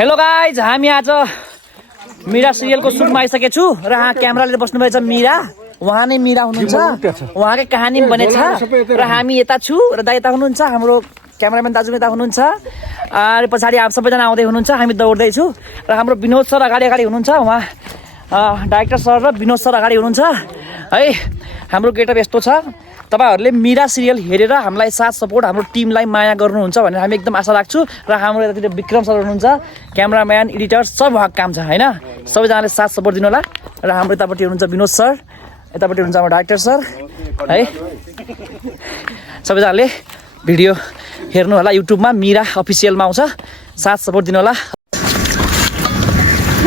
Hello guys, हामी आज मीरा सिरियलको सुटमा आइसकेको छु र यहाँ क्यामेराले बस्नुभएछ मीरा। उहाँ नै मीरा हुनुहुन्छ, उहाँकै कहानी बनेछ र हामी यता छु र दा यता हुनुहुन्छ, हाम्रो क्यामेराम्यान दाजु यता हुनुहुन्छ र पछाडि आप सबैजना आउँदै हुनुहुन्छ। हामी दौड्दैछु र हाम्रो विनोद सर अगाडि हुनुहुन्छ। उहाँ डाइरेक्टर सर र विनोद सर अगाडि हुनुहुन्छ है। हाम्रो गेटअप यस्तो छ। तपाईहरुले मीरा सिरियल हेरेर हामीलाई साथ सपोर्ट, हाम्रो टिमलाई माया गर्नुहुन्छ भनेर हामी एकदम आशा राख्छु। र हाम्रो यतातिर विक्रम सर हुनुहुन्छ, क्यामेराम्यान, एडिटर सब भाग काम छ हैन। सबैजनाले साथ सपोर्ट दिनु होला। र हाम्रो यतापट्टि हुनुहुन्छ विनोद सर, यतापट्टि हुनुहुन्छ हाम्रो डाइरेक्टर सर है। सबैजनाले भिडियो हेर्नु होला, युट्युबमा मीरा अफिसियलमा आउँछ। साथ सपोर्ट दिनु होला।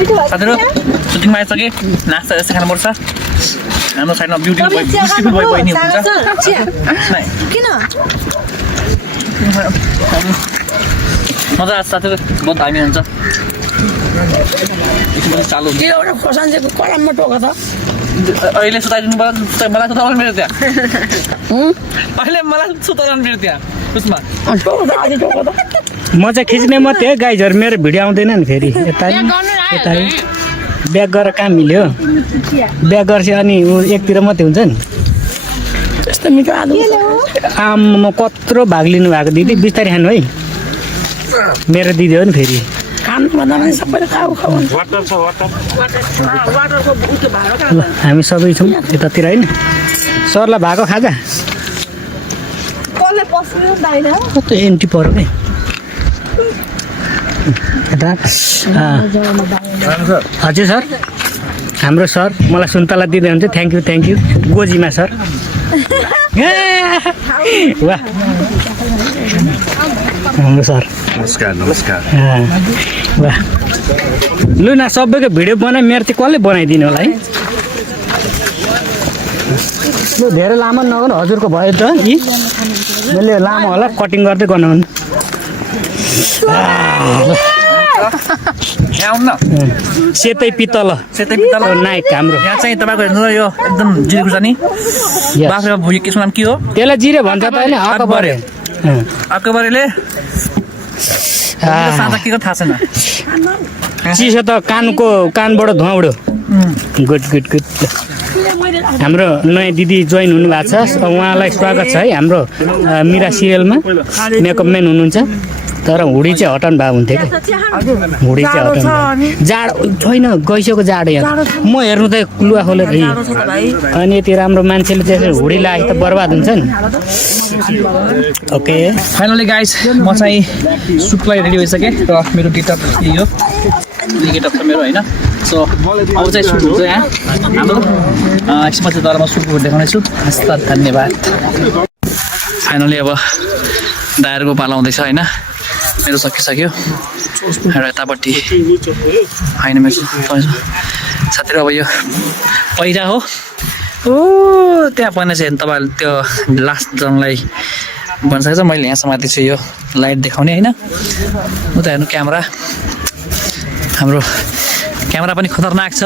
साथीहरु, सुटिङमा आइसके, नास्ता जस्तो खानुपर्छ। हाम्रो साइडमा ब्युटिफुल बोय बहिनी हुनुहुन्छ। किन मजा आछ साथीहरु, बहुत दामी हुन्छ। चालु के एउटा खोसान्छेको कलममा टोक त अहिले सुताइदिनु पर्छ। मलाई सुताउनु मेरो त्यहाँ अहिले मलाई सुताउनु मेरो त्यहाँ उसमा म चाहिँ खिच्ने मात्रै हो। गाइजहरू मेरो भिडियो आउँदैन नि फेरि। यता यता ब्याक गरेर कहाँ मिल्यो? ब्याक गरेपछि अनि एकतिर मात्रै हुन्छ नि। त्यस्तो मिठो आलु आम्म कत्रो भाग लिनु भएको दिदी, बिस्तारै खानु है। मेरो दिदी हो नि फेरि। खानु भन्दा पनि सबैले खाऊ हामी सबै छौँ यतातिर होइन। सरलाई भएको खाजा कस्तो एन्टी पऱ्यो है यता। हजुर सर, हाम्रो सर मलाई सुन्तला दिँदै हुन्छ। थ्याङ्क यू गोजीमा सर। वाह हाम्रो सर, नमस्कार। वाह लु न, सबैको भिडियो बनाए, मेरो चाहिँ कसले बनाइदिनु होला है। लु धेरै लामो नगर्नु, हजुरको भयो त यी मैले लामो होला, कटिङ गर्दै गर्नु। सेतै पितल नायक हाम्रो यहाँ चाहिँ तपाईको हेर्नु यो एकदम जिरे खुर्सानी बाफ्रेमा भुइँ। के नाम के हो? त्यसलाई जिरे भन्छ त होइन? अकबरे। अकबरेले सादा के थाहा छैन। चिसो त कानबाट धुवा उड्यो। गुड। हाम्रो नयाँ दिदी जोइन हुनुभएको छ, उहाँलाई स्वागत छ है हाम्रो मीरा सिरियलमा। मेकअप म्यान हुनुहुन्छ, तर हुडी चाहिँ हटाउनु भएको हुन्थ्यो क्या। हुडी चाहिँ हटाउनु जाडो छैन, गइसक्यो जाडो यहाँ। म हेर्नु त लुगा खोलेर अनि यति राम्रो मान्छेले चाहिँ हुडी लाग्यो त बर्बाद हुन्छ नि। ओके फाइनली गाइस, म चाहिँ सुटलाई रेडी भइसकेँ र मेरो गेटअप यही हो। गेटअप छ मेरो होइन। सो अब चाहिँ सुट हुन्छ यहाँ हाम्रो एकछिन पछि तर म सुटको देखाउनेछु। हस्त धन्यवाद। फाइनली अब दायरको पालो आउँदैछ होइन। मेरो सकिसक्यो र यतापट्टि होइन मेरो साथीहरू। अब यो पहिरा हो त्यहाँ पर्ने चाहिँ तपाईँहरूले त्यो लास्ट जङलाई भनिसकेको छ। मैले यहाँ समाति छु यो लाइट देखाउने होइन। उता हेर्नु क्यामेरा, हाम्रो क्यामेरा पनि खतरनाक छ।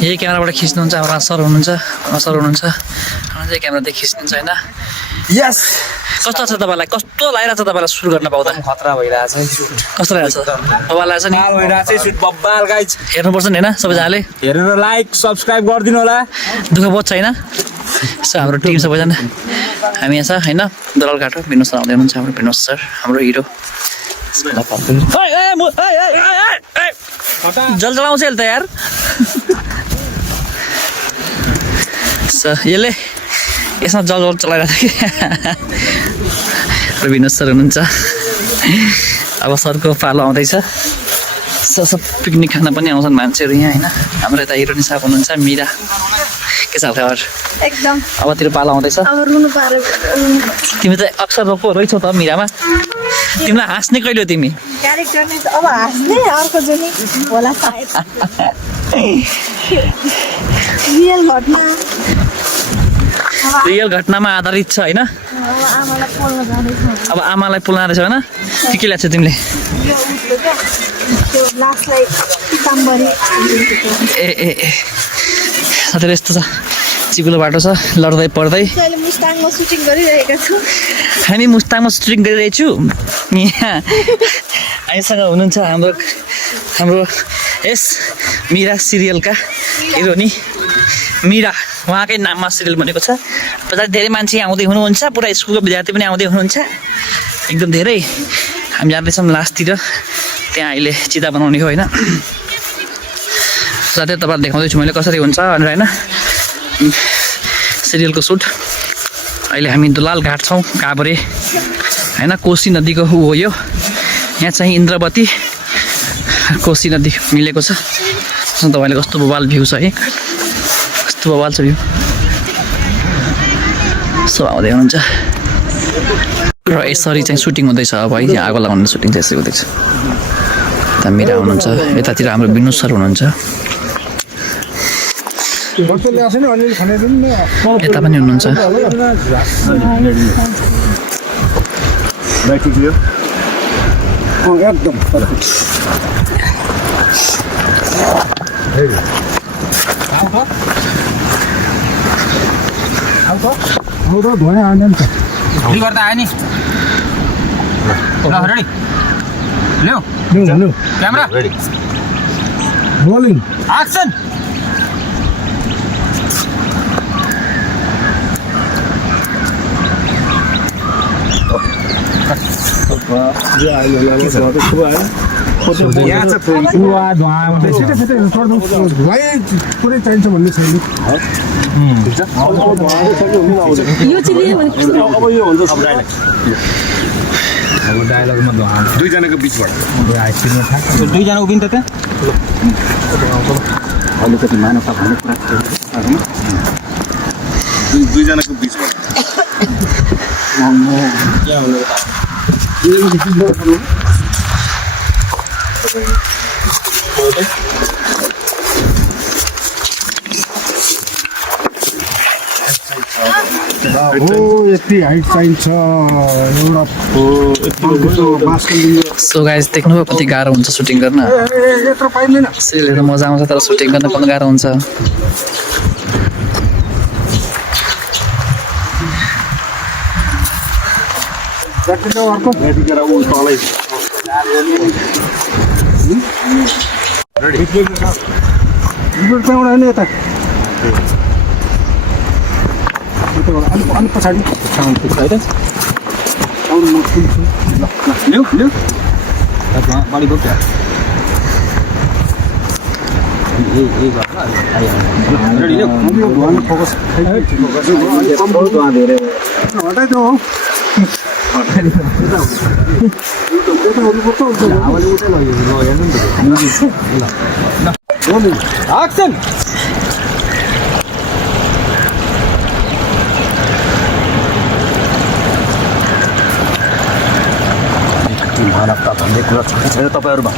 यही क्यामेराबाट खिच्नुहुन्छ हाम्रो सर हुनुहुन्छ, यही क्यामेरादेखि खिच्नुहुन्छ होइन। यस, कस्तो छ तपाईँलाई? कस्तो लागिरहेको छ तपाईँलाई सुट गर्न पाउँदा? खतरा भइरहेछ कस्तो लागिरहेको छ? बब्बाल लागेको छ नि? सुट बब्बाल गाइज। हेर्नुपर्छ नि होइन सबैजनाले। हेरेर लाइक सब्सक्राइब गरिदिनु होला। दुःख बहुत छैन। सो हाम्रो टिम सबैजना हामी यहाँ छ होइन। दलालघाट विनोद सर आउँदै हुनुहुन्छ, हाम्रो विनोद सर हाम्रो हिरो। जल जलाउँछ यसले त यार। यसले यसमा जल चलाइरहेको थियो कि। विनोद सर हुनुहुन्छ। अब सरको पालो आउँदैछ। सब पिकनिक खान पनि आउँछन् मान्छेहरू यहाँ होइन। हाम्रो यता हिरोनी साहब हुनुहुन्छ, मीरा। के छ खबर? एकदम अबतिर पालो आउँदैछ। अब रुनु पारे। तिमी त अक्सर रोको रहेछौ त मिरामा। तिमीलाई हाँस्ने कहिले हो तिमी? क्यारेक्टर नि अब हाँस्ने अर्को जुनी होला सायद। रियल घटनामा आधारित छ होइन। अब आमालाई पोल्न जाँदैछ होइन। के ल्याएको छ तिमीले? ए साथीहरू यस्तो छ, चिप्लो बाटो छ, लड्दै पर्दै मुस्ताङमा सुटिङ गरिरहेका छौँ। हामी मुस्ताङमा सुटिङ गरिरहेछु यहाँ हामीसँग हुनुहुन्छ हाम्रो यस मिरा सिरियलका हिरोनी मिरा, उहाँकै नाममा सिरियल बनेको छ। पछाडि धेरै मान्छे आउँदै हुनुहुन्छ, पुरा स्कुलको विद्यार्थी पनि आउँदै हुनुहुन्छ। एकदम धेरै हामी जाँदैछौँ लास्टतिर, त्यहाँ अहिले चिता बनाउने हो होइन। साथै तपाईँलाई देखाउँदैछु मैले कसरी हुन्छ भनेर होइन। सिरियलको सुट अहिले हामी दुलाल घाट छौँ, काभरे होइन। कोशी नदीको ऊ हो यो, यहाँ चाहिँ इन्द्रवती कोशी नदी मिलेको छ। तपाईँले कस्तो बवाल भ्यू छ है, कस्तो बवाल छ भ्यू। सब आउँदै हुनुहुन्छ र यसरी चाहिँ सुटिङ हुँदैछ अब है। आगो लगाउने सुटिङ चाहिँ यसरी हुँदैछ। यता मिरा हुनुहुन्छ, यतातिर हाम्रो विनोद सर हुनुहुन्छ, यता पनि हुनुहुन्छ। गर्दा आयो नि ल रेडी ल्याऊ क्यामेरा रेडी रोलिङ एक्सन पुरै चाहिन्छ भन्ने छैन। दुईजनाको बिचबाट दुईजना उभिन्छ त अलिकति मानवता भन्ने कुरा दुईजनाको बिचबाट यति हाइट चाहिन्छ एउटा। सो गाइस देख्नुभयो कति गाह्रो हुन्छ सुटिङ गर्न। यत्रो पाइँदैन। सिरियल हेर्नु मजा आउँछ तर सुटिङ गर्न पनि गाह्रो हुन्छ। यता अलिक पछाडि ल्याऊ ल्याऊ बाडी बोक्छ रेडी ल्याऊ फोकस हटाइदिउँ हौ। एक्सन मानवता भन्ने कुरा छुट्टै छैन तपाईँहरूमा।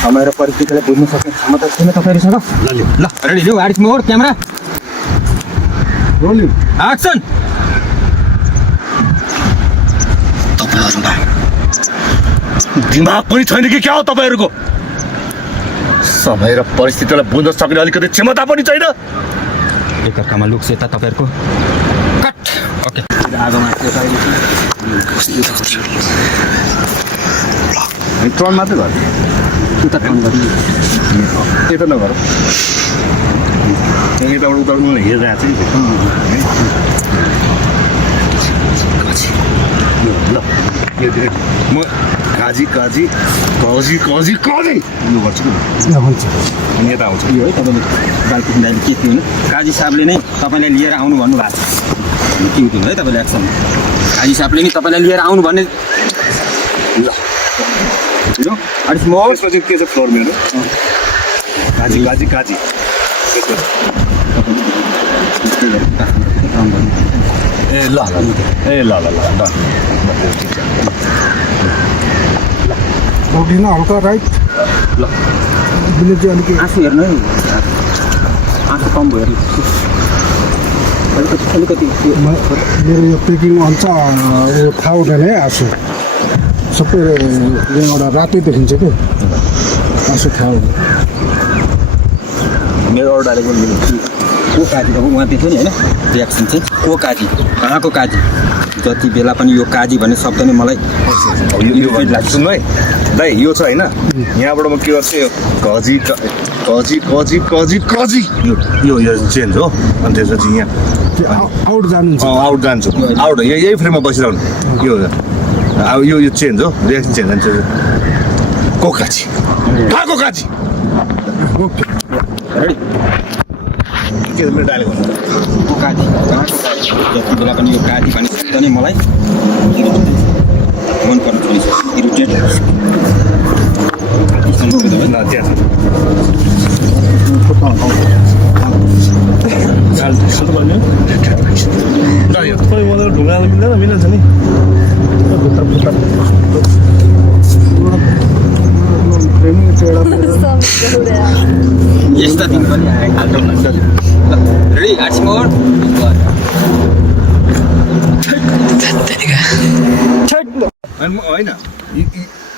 समय र परिस्थितिलाई बुझ्नु सक्ने क्षमता छैन तपाईँहरूसँग। ल रेडी ल्याऊ आरिस मोड क्यामेरा रोलिङ एक्सन तपाईँहरूमा दिमाग पनि छैन कि क्या हो तपाईँहरूको? समय र परिस्थितिलाई बुझ्न सक्ने अलिकति क्षमता पनि छैन। एकअर्कामा लुक्स यता तपाईँहरूको कट ओके आगोमा टर्न मात्रै भयो, उता टर्न गर्नु यता नगर। यताबाट उता हेरिरहेको ल म काजी काजी काजी काजी काजी लु गर्छु नि यता आउँछ यो है तपाईँले बाइक कुदाइले के थियो भने काजी साहबले नै तपाईँलाई लिएर आउनु भन्नुभएको छ। के थियो है तपाईँले एक्सन काजी साहबले नि तपाईँलाई लिएर आउनु भन्ने। ल आरिस मोड त्यसपछि के छ फ्लोर मेरो काजी काजी काजी ए ल ल ए ल ल ल ल हल्का राइट ल अलिकति आँसु हेर्नु है आँसु कम भयो अलिकति मेरो यो पेकिङ हुन्छ यो थाहा हुँदैन है। आँसु सबै एउटा रातै देखिन्छ कि आँसु थाहा हुँदैन। मेरो अरू डालेको को काजी अब उहाँ देख्यो नि होइन रियाक्सन चाहिँ को काजी कहाँको काजी जति बेला पनि यो काजी भन्ने शब्द नै मलाई यो सुन्नु है दाइ यो छ होइन यहाँबाट म के गर्छु यो कजी कजी कजी कजी कजी यो चेन्ज हो अनि त्यसपछि यहाँ आउट जानुहुन्छ आउट जान्छु आउट यही फ्रेममा बसिरहनु अब यो चेन्ज हो रिएक्सन चेन्ज जान्छ कोकाची कहाँको काची के मेरो डायलग काजी जति बेला पनि यो काजी भन्ने शब्द नै मलाई मन पर्न छोडिसक्यो इरिटेट ढुङ्गाले मिल्दैन मिल्छ नि यस्ता दिन पनि रेडी आर्ट्स मोड होइन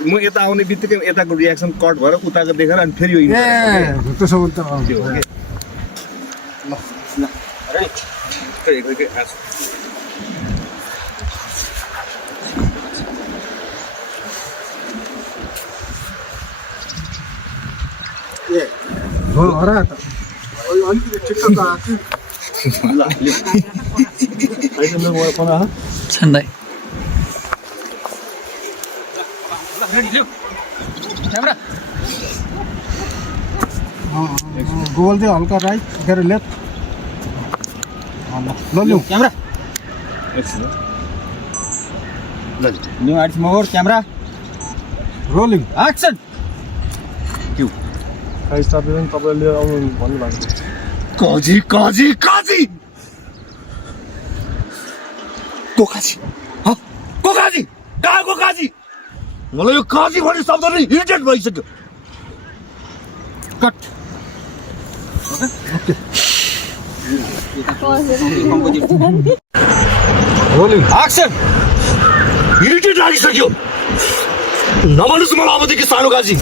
म यता आउने बित्तिकै यताको रियाक्सन कट भएर उताको देखेर अनि फेरि यो त्यसो भने त त्यो हो कि हो हरा त अलिकति ठिक त छन्दै गोल चाहिँ हल्का राइट के अरे लेफ्ट ल लिउँ क्यामेरा न्यू आर्ट्स मोड क्यामेरा रोलिङ एक्सन तपाईँले आउनु भन्नुभएको कजी कजी कजी को काजी को काजी कहाँको काजी मलाई यो काजी भन्ने शब्द नै इरिटेट भइसक्यो कट रोलिङ एक्सन इरिटेट लागिसक्यो नभन्नुहोस् मलाई अबदेखि सानो काजी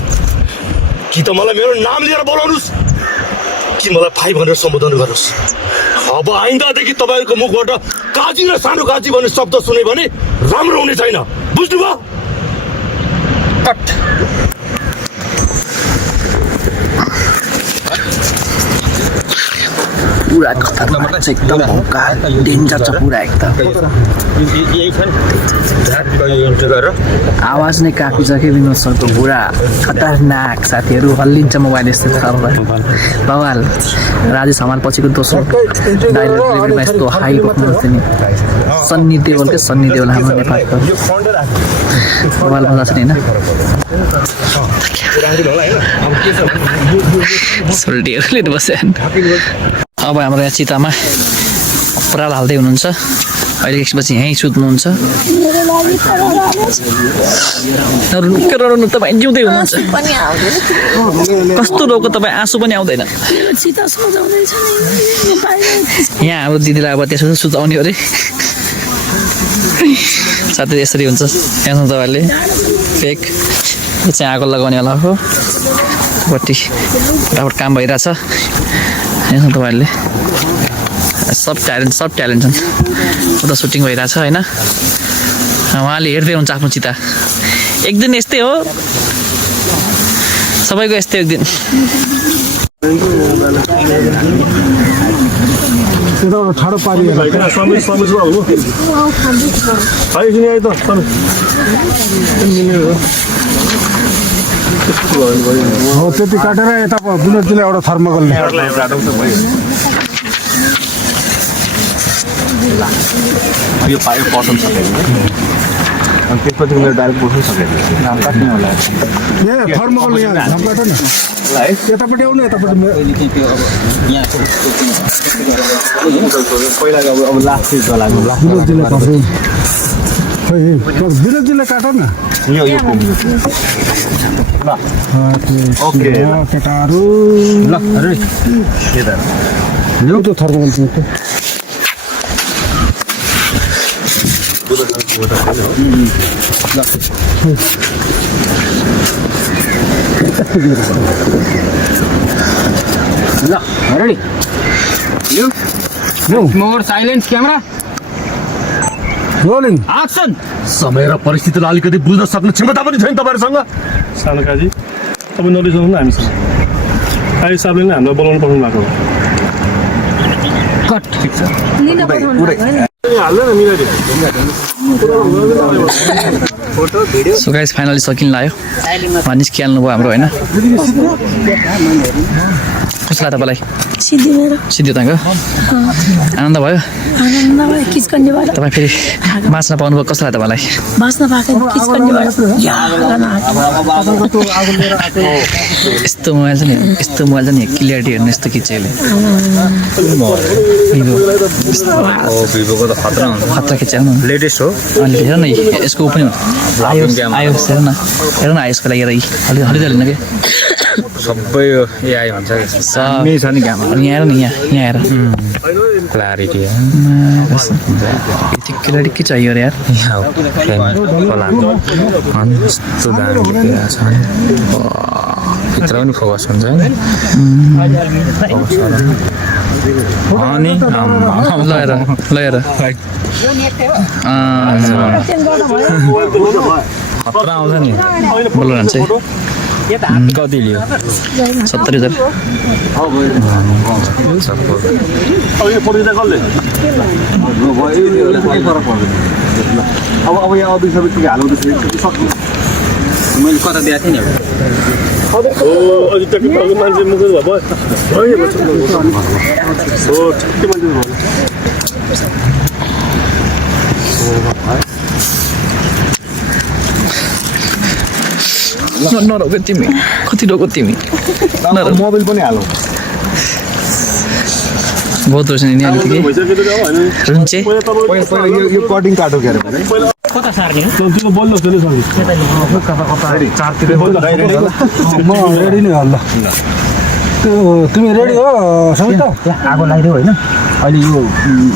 कि त मलाई मेरो नाम लिएर बोलाउनुहोस् कि मलाई भाइ भनेर सम्बोधन गर्नुहोस् अब आइन्दादेखि तपाईँहरूको मुखबाट काजी र सानो काजी भन्ने शब्द सुने भने राम्रो हुने छैन बुझ्नुभयो कट पुरा खतरनाक छ एकदम भौका डेन्जर छ पुरा एकदम यही छ नि आवाज नै काफी छ कि विनोद सरको पुरा खतरनाक साथीहरू हल्लिन्छ मोबाइल यस्तो बवाल राजेश हमाल पछिको दोस्रो डाइरेक्टरमा यस्तो हाई बोक्नुहुन्छ नि सन्नी देवल के सन्नी देवल हाम्रो नेपालको मोबाइल भन्दा छ नि होइन सोल्टीहरूले बस्यो अब हाम्रो यहाँ चितामा पराल हाल्दै हुनुहुन्छ अहिले एकछिनपछि यहीँ सुत्नुहुन्छ तपाईँ जिउँदै हुनुहुन्छ कस्तो रोगको तपाईँ आँसु पनि आउँदैन यहाँ हाम्रो दिदीलाई अब त्यसो सुताउने अरे साथै यसरी हुन्छ यहाँ तपाईँहरूले फेक चाहिँ आगो लगाउनेवाला हो पट्टि फटाफट काम भइरहेछ यहाँ तपाईँहरूले सब ट्यालेन्ट छन् उता सुटिङ भइरहेछ होइन उहाँले हेर्दै हुन्छ आफ्नो चिता एक दिन यस्तै हो सबैको यस्तै एक दिन ठाडो पारिएर हो त्यति काटेर यता विनोदजीले एउटा थर्मोकल यो पायो पर्सन सकेन अनि त्यसपछि मेरो डाइरेक्ट बस्नु सकेन नाम काट्ने होला ए थर्मोकल यहाँ झम्काट न है यतापट्टि आउनु यतापट्टि पहिला अब लास्ट स्टेज लाग्नु विनोदजीले काट्नु खोइ विनोदजीले काट न यो ओके केटाहरू ल अरे केटा यो त थर्मोकल चाहिँ ल ready more silence camera rolling action समय र परिस्थितिलाई अलिकति बुझ्न सक्ने क्षमता पनि छैन तपाईँहरूसँग सानो काजी तपाईँ नरिसाउनु न हामीसँग आइ हिसाबले नै हामीलाई बोलाउनु पर्नु भएको कट ठिक छ लिन पठाउनु भएको होइन हाल्दैन मिलाइदियो सो गाइस फाइनली सकिन लाग्यो निस्किहाल्नु भयो हाम्रो होइन कस्तो लाग्यो तपाईँलाई सिद्धि मेरो सिद्धि तपाईँको आनन्द भयो आनन्द भयो किचकन्डीबाट तपाईँ फेरि बाँच्न पाउनुभयो कस्तो लाग्यो तपाईँलाई बाँच्न पाएको किचकन्डीबाट यस्तो मोबाइल छ नि क्लियरिटी हेर्नु यस्तो खिचेले भिभोको त खतरा हुन्छ खतरा खिच्याउनु लेटेस्ट हो अनि हेर न यसको पनि आयो आयो हेर न यसको लागि हेर अलि हाल्नु कि सबै एआई भन्छ सब छ नि काम अनि यहाँ हेर न यहाँ हेर क्ल्यारिटी यति क्लियरिटी के चाहियो अरे यार यस्तो दामी छ भित्र पनि फोकस हुन्छ अनि ल हेर खतरा आउँछ नि बोल्नु चाहिँ कति लियो 70,000 अब यहाँ अरू सबै के हाल्दैछ मैले कता दिएको थिएँ नि मान्छे मुख नरोक तिमी कति रोको तिमी मोबाइल पनि हालौ बहुत रहेछ नि अलिकति रुन चाहिँ यो कटिङ काटो के अरे कता सार्ने हो तिम्रो बोल्नु म रेडी नै हो ल तिमी रेडी हो सबै त आगो लगाइदियो होइन अहिले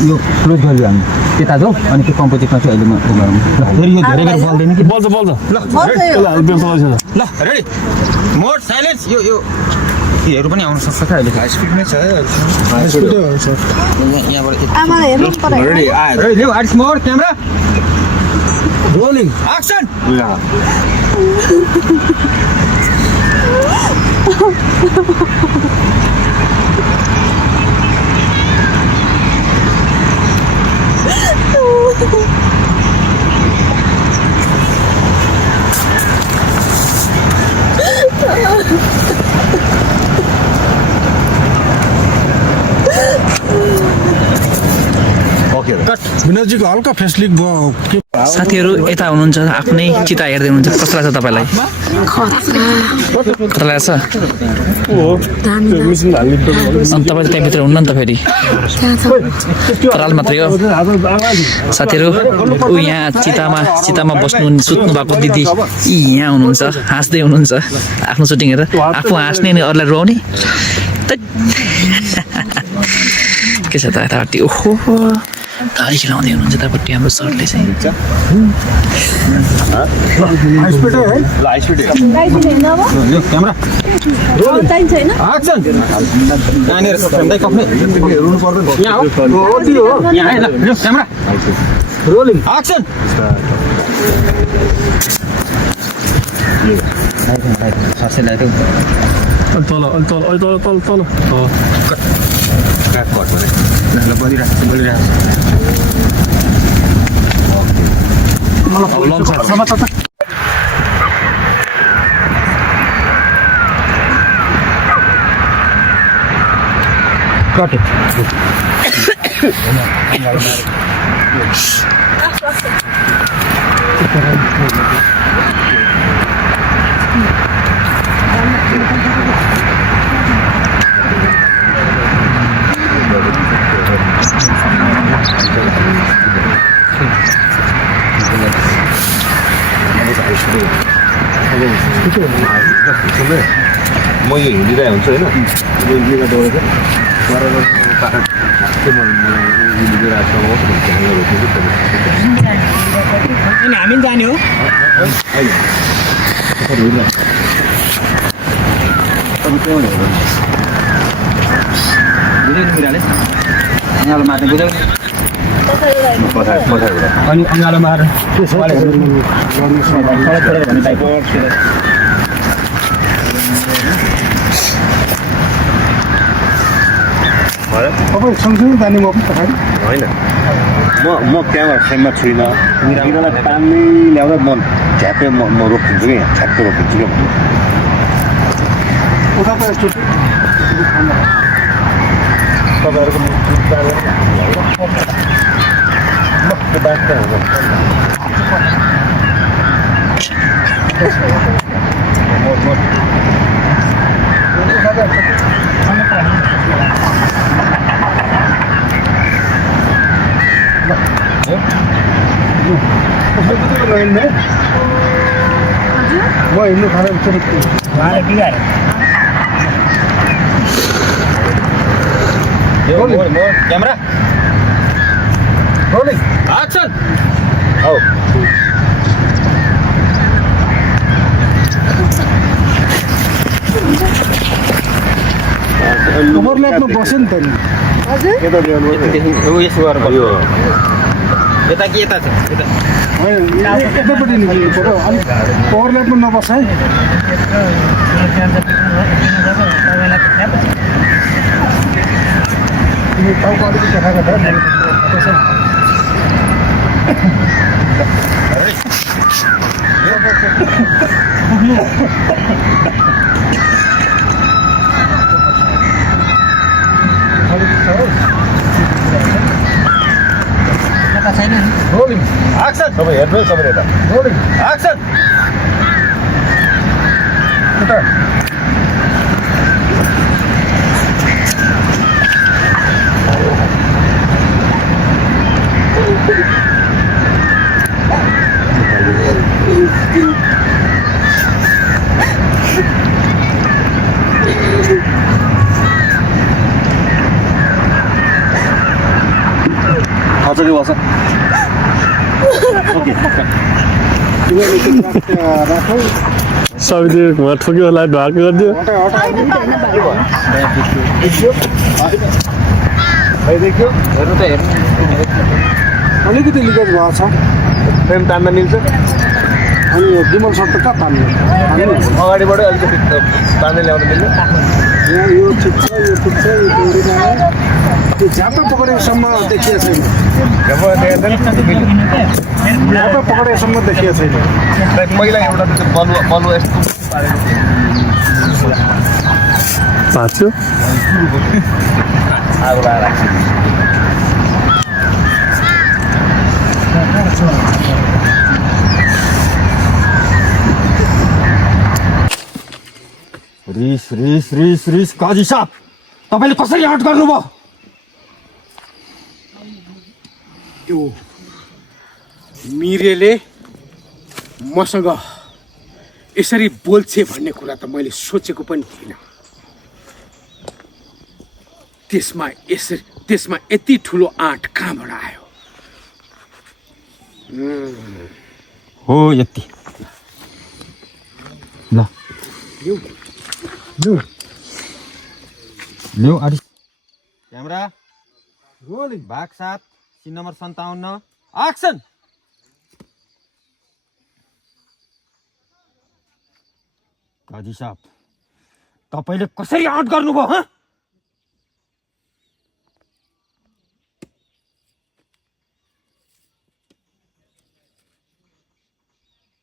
यो क्लोज गरिदियो हामी त्यता जाउँ अनि त्यो कम्पोजिटमा चाहिँ अहिले म गरौँ फेरि यो धेरै गएर बल्दैन कि बोल्छ ल रेडी मोड साइलेन्स योहरू पनि आउनु सक्छ क्या अहिले हाई स्पिडमै छ यहाँबाट आमालाई हेर्नु पर्यो रेडी आयो रेडी लिउ आर्ट्स मोड क्यामेरा रोलिङ एक्सन विनोदजीको हल्का फेसलिक भयो के साथीहरू यता हुनुहुन्छ आफ्नै चिता हेर्दै हुनुहुन्छ कस्तो लाग्छ तपाईँलाई कस्तो लाग्छ अनि तपाईँ त्यहाँभित्र हुन्न नि त फेरि तराल मात्रै हो साथीहरू ऊ यहाँ चितामा बस्नु सुत्नु भएको दिदी यहाँ हुनुहुन्छ हाँस्दै हुनुहुन्छ आफ्नो सुटिङ हेरेर आफू हाँस्ने अनि अरूलाई रुवाउने के छ त यतापट्टि ओहो दाडी खेलाउँदै हुनुहुन्छ यतापट्टि हाम्रो सरले चाहिँ क्यामेरा चाहिन्छ होइन एक्सन नानीहरू फ्रेमदै कप्ने रुनु पर्दैन यहाँ हो यहाँ है ल क्यामेरा रोलिङ एक्सन सासै लाइट तल काट बलिरहेको म यो हिँडिरहेको हुन्छु होइन हिँडेर दौडेको हामी जाने हो माथि अनि अँगालोमा आएर के छ गर्ने तपाईँ सँगसँगै जाने म पनि पछाडि होइन म त्यहाँबाट फ्रेममा छुइनँ तिनीहरूलाई तान्दै ल्याउँदा म झ्यापै म रोकिदिन्छु कि ठ्याक्कै रोकिदिन्छु क्या उता त एकचोटि म हिँड्नु खाने उहाँले बिगारे क्यामेरा रोलिङ एक्सन ओभरल्यापमा बस्यो नि त नि यसो गरेर यता कि यता छ यता होइन यतापट्टि निक्लिनु पऱ्यो अलिक ओभरल्यापमा नबस् है तिमी टाउको अलिकति देखाएको छ रोलिङ एक्सन तपाईँ हेर्नुहोस् तपाईँ यता रोलिङ एक्सन यता हजुर बस राखौ सबैले ठोक्यो होला ढाक गरिदियो देखियो हेर्नु त हेर्नु अलिकति लिकेज भएको छ फ्रेम तान्न मिल्छ अनि यो विमल सर्ट त कहाँ तान्नु अगाडिबाटै अलिकति तान्दै ल्याउनु मिल्छ यहाँ यो ठिक छ यो ठिक छ यो डोरीमा त्यो झ्यापै पकडेकोसम्म देखिएको छैन झ्यापै पकडेकोसम्म देखिएको छैन पहिला एउटा बलुवा यस्तो पाँच्यो आगो लगाएर रिस रिस रिस रिस काजी साहब तपाईँले कसरी हट गर्नुभयो त्यो मिरेले मसँग यसरी बोल्छे भन्ने कुरा त मैले सोचेको पनि थिइनँ त्यसमा यति ठुलो आँट कहाँबाट आयो हो यति ल ल्याउ अरे क्यामेरा रोलिङ भाग 7 सीन नम्बर 57 एक्सन काजी साहब तपाईँले कसरी आउट गर्नुभयो ह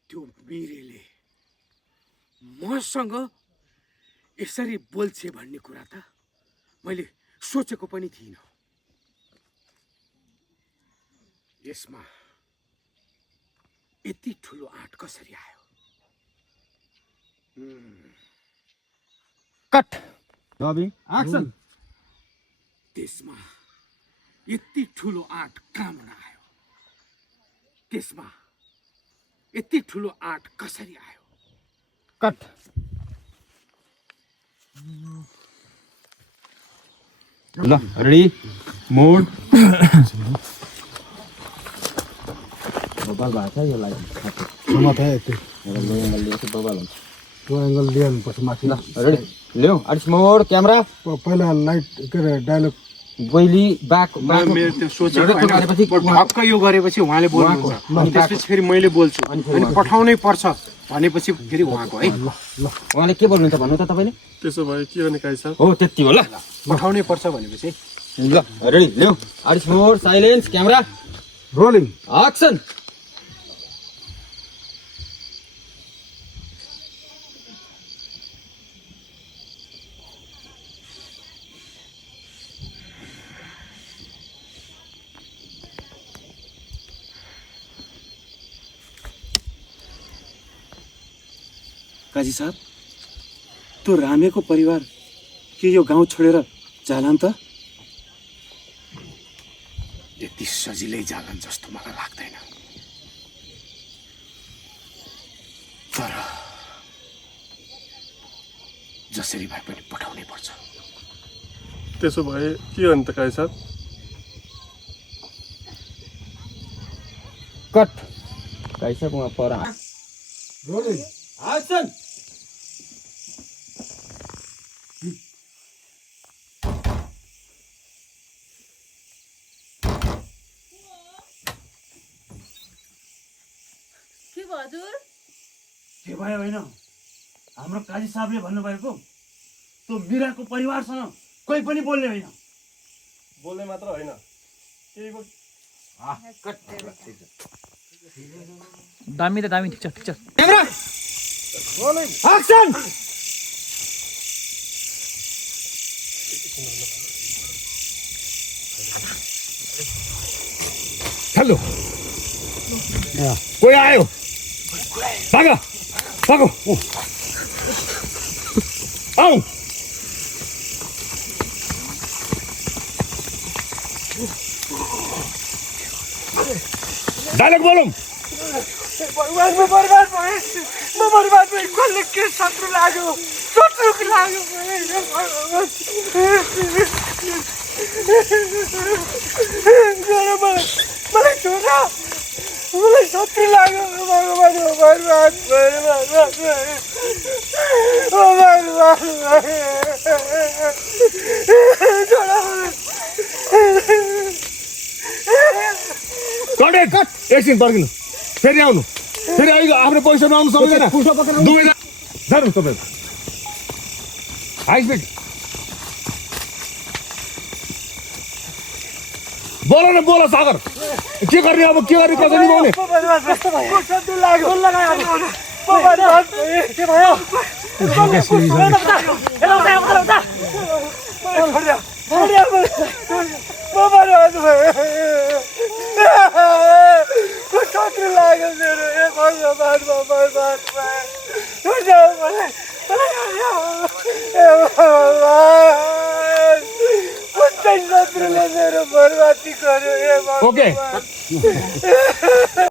त्यो मिरेले मसँग यसरी बोल्छे भन्ने कुरा त मैले सोचेको पनि थिइनँ यसमा यति ठुलो आँट कसरी आयो कट डबिङ एक्सन त्यसमा यति ठुलो आँट कहाँबाट आयो त्यसमा यति ठुलो आँट कसरी आयो कट ल रेडी मोड बबाल भएको छ यो लाइट समाते यति लो एंगल लिएको बबाल हुन्छ त्यो एङ्गल लिएनुपर्छ माथि ल रेडी ल्याउ अडिस मोड क्यामेरा पहिला लाइट के अरे डायलग गोइली बाको मेरो त्यो सोचेको गरेपछि ठक्क यो गरेपछि उहाँले बोल्नुहुन्छ अनि त्यसपछि फेरि मैले बोल्छु अनि पठाउनै पर्छ भनेपछि फेरि उहाँको है उहाँले के बोल्नुहुन्छ भन्नु त तपाईँले त्यसो भए के गर्ने काजी साहब हो त्यति हो ल पठाउनै पर्छ भनेपछि ल रेडी ल्याऊ आरिस mode silence camera rolling action Kazi साहब त्यो रामेको परिवार के यो गाउँ छोडेर जालान् त यति सजिलै जालान् जस्तो मलाई लाग्दैन तर जसरी भए पनि पठाउनै पर्छ त्यसो भए के गर्ने त काजी साहब कट कैसा वहाँ पर रोलिङ एक्सन के भयो हजुर के भयो होइन हाम्रो काजी साहबले भन्नुभएको त्यो मिराको परिवारसँग कोही पनि बोल्ने होइन बोल्ने मात्र होइन केही दामी त दामी ठिक छ क्यामेरा एक्सन हेलो कोही आयो भाग भागो आऊ डायलॉग बोलूं कट एकछिन पर्खिनु फेरि आउनु फेरि अहिले आफ्नो पैसामा आउनु सबैजना दुवैजना जानु तपाईँ हाई स्पिड बोल न बोल सागर के गर्ने अब के गर्ने कसरी निभाउने ओके